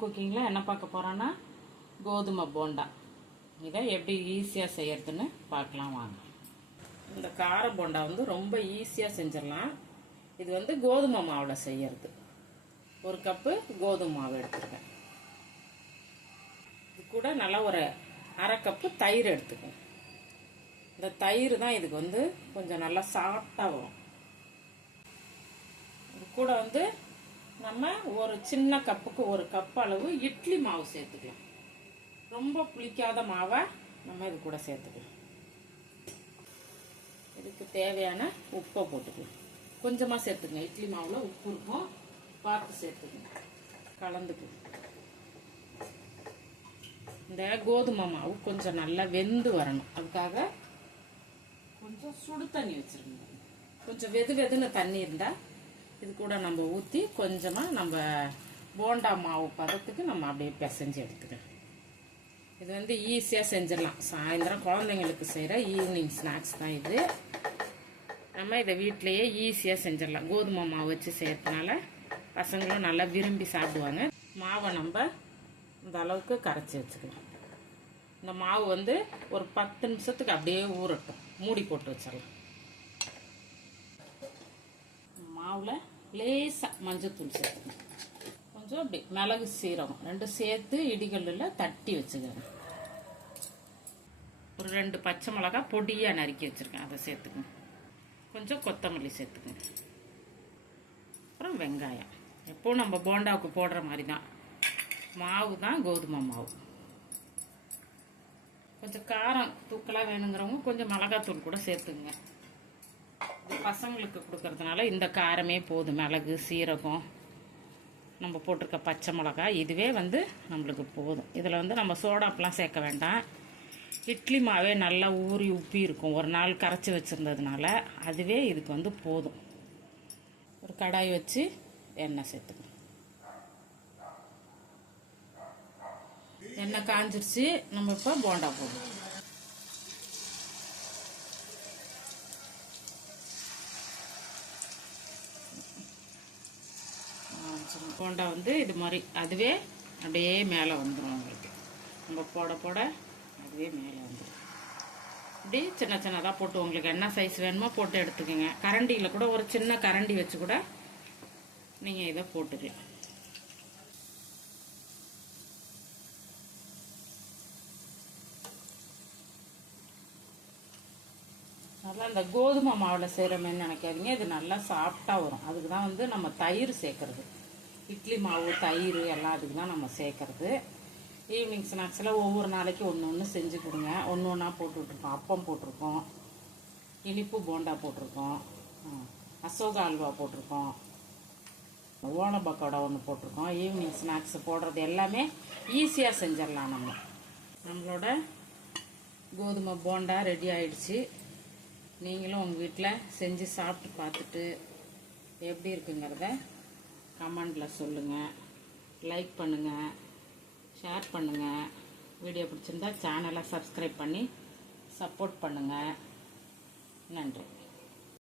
குக்கிங்கில் என்ன பார்க்க போகிறோன்னா கோதுமை போண்டா. இதை எப்படி ஈஸியாக செய்யறதுன்னு பார்க்கலாம் வாங்க. இந்த கார போண்டா வந்து ரொம்ப ஈஸியாக செஞ்சிடலாம். இது வந்து கோதுமை மாவில் செய்யறது. 1 கப்பு கோதுமை மாவு எடுத்துருக்கேன். இது கூட நல்லா ஒரு 1/2 கப்பு தயிர் எடுத்துக்கேன். இந்த தயிர் தான் இதுக்கு வந்து கொஞ்சம் நல்லா சாஃப்டாக வரும். இது கூட வந்து நம்ம ஒரு சின்ன கப்புக்கு 1 கப் அளவு இட்லி மாவு சேர்த்துக்கலாம். ரொம்ப புளிக்காத மாவை நம்ம இது கூட சேர்த்துக்கலாம். இதுக்கு தேவையான உப்பை போட்டுக்கலாம். கொஞ்சமாக சேர்த்துக்கங்க. இட்லி மாவில் உப்பு இருக்கும், பார்த்து சேர்த்துக்கங்க. கலந்துக்கலாம். இந்த கோதுமை மாவு கொஞ்சம் நல்லா வெந்து வரணும். அதுக்காக கொஞ்சம் சுடு தண்ணி வச்சிருங்க. கொஞ்சம் வெதுன்னு தண்ணி இருந்தால் இது கூட நம்ம ஊற்றி கொஞ்சமாக நம்ம போண்டா மாவு பதத்துக்கு நம்ம அப்படியே பிசைஞ்சு எடுத்துக்கலாம். இது வந்து ஈஸியாக செஞ்சிடலாம். சாயந்தரம் குழந்தைங்களுக்கு செய்கிற ஈவினிங் ஸ்நாக்ஸ் தான் இது. நம்ம இதை வீட்டிலையே ஈஸியாக செஞ்சிடலாம். கோதுமை மாவு வச்சு செய்யறதுனால பசங்களும் நல்லா விரும்பி சாப்பிடுவாங்க. மாவை நம்ம இந்த அளவுக்கு கரைச்சி வச்சுக்கலாம். இந்த மாவு வந்து ஒரு 10 நிமிஷத்துக்கு அப்படியே ஊறட்டும். மூடி போட்டு வச்சிடலாம். மாவில் லேசாக மஞ்சத்தூள் சேர்த்துக்கணும். கொஞ்சம் அப்படி மிளகு சீரகம் 2 சேர்த்து இடிகல்லில் தட்டி வச்சுக்கோங்க. ஒரு 2 பச்சை மிளகா பொடியாக நறுக்கி வச்சுருக்கேன், அதை சேர்த்துக்கணும். கொஞ்சம் கொத்தமல்லி சேர்த்துக்கணும். அப்புறம் வெங்காயம். எப்போது நம்ம போண்டாவுக்கு போடுற மாதிரி தான். மாவு தான் கோதுமை மாவு. கொஞ்சம் காரம் தூக்கலாக வேணுங்கிறவங்க கொஞ்சம் மிளகாத்தூள் கூட சேர்த்துங்க. இது பசங்களுக்கு கொடுக்கறதுனால இந்த காரமே போதும். மிளகு சீரகம் நம்ம போட்டிருக்க பச்சை மிளகாய் இதுவே வந்து நம்மளுக்கு போதும். இதில் வந்து நம்ம சோடாப்பெலாம் சேர்க்க வேண்டாம். இட்லி மாவே நல்லா ஊறி உப்பி இருக்கும். ஒரு நாள் கரைச்சி வச்சுருந்ததுனால அதுவே இதுக்கு வந்து போதும். ஒரு கடாய் வச்சு எண்ணெய் சேர்த்துக்கணும். எண்ணெய் காஞ்சிருச்சு. நம்ம இப்போ போண்டா போடுவோம். போண்டா வந்து இது மாதிரி அதுவே அப்படியே மேலே வந்துடும். உங்களுக்கு நம்ம போட போட அதுவே மேலே வந்துடும். இப்படி சின்ன சின்னதாக போட்டு உங்களுக்கு என்ன சைஸ் வேணுமோ போட்டு எடுத்துக்கோங்க. கரண்டியில் கூட ஒரு சின்ன கரண்டி வச்சு கூட நீங்கள் இதை போட்டுக்கலாம். நல்லா இந்த கோதுமை மாவில் செய்கிறோமேன்னு நினைக்காதீங்க. இது நல்லா சாஃப்டாக வரும். அதுக்கு தான் வந்து நம்ம தயிர் சேர்க்கறது. இட்லி மாவு தயிர் எல்லாம் அதுக்கு தான் நம்ம சேர்க்கறது. ஈவினிங் ஸ்நாக்ஸில் ஒவ்வொரு நாளைக்கு ஒன்று செஞ்சு கொடுங்க. ஒன்றா போட்டுட்ருக்கோம். அப்பம் போட்டிருக்கோம், இனிப்பு போண்டா போட்டிருக்கோம், அசோகா அல்வா போட்டிருக்கோம், ஓலை பக்கோடா ஒன்று போட்டிருக்கோம். ஈவினிங் ஸ்நாக்ஸ் போடுறது எல்லாமே ஈஸியாக செஞ்சிடலாம். நம்மளோட கோதுமை போண்டா ரெடி ஆயிடுச்சு. நீங்களும் உங்கள் வீட்டில் செஞ்சு சாப்பிட்டு பார்த்துட்டு எப்படி இருக்குங்கிறத கமெண்டில் சொல்லுங்கள். லைக் பண்ணுங்கள், ஷேர் பண்ணுங்கள். வீடியோ பிடிச்சிருந்தா சேனலை சப்ஸ்கிரைப் பண்ணி சப்போர்ட் பண்ணுங்கள். நன்றி.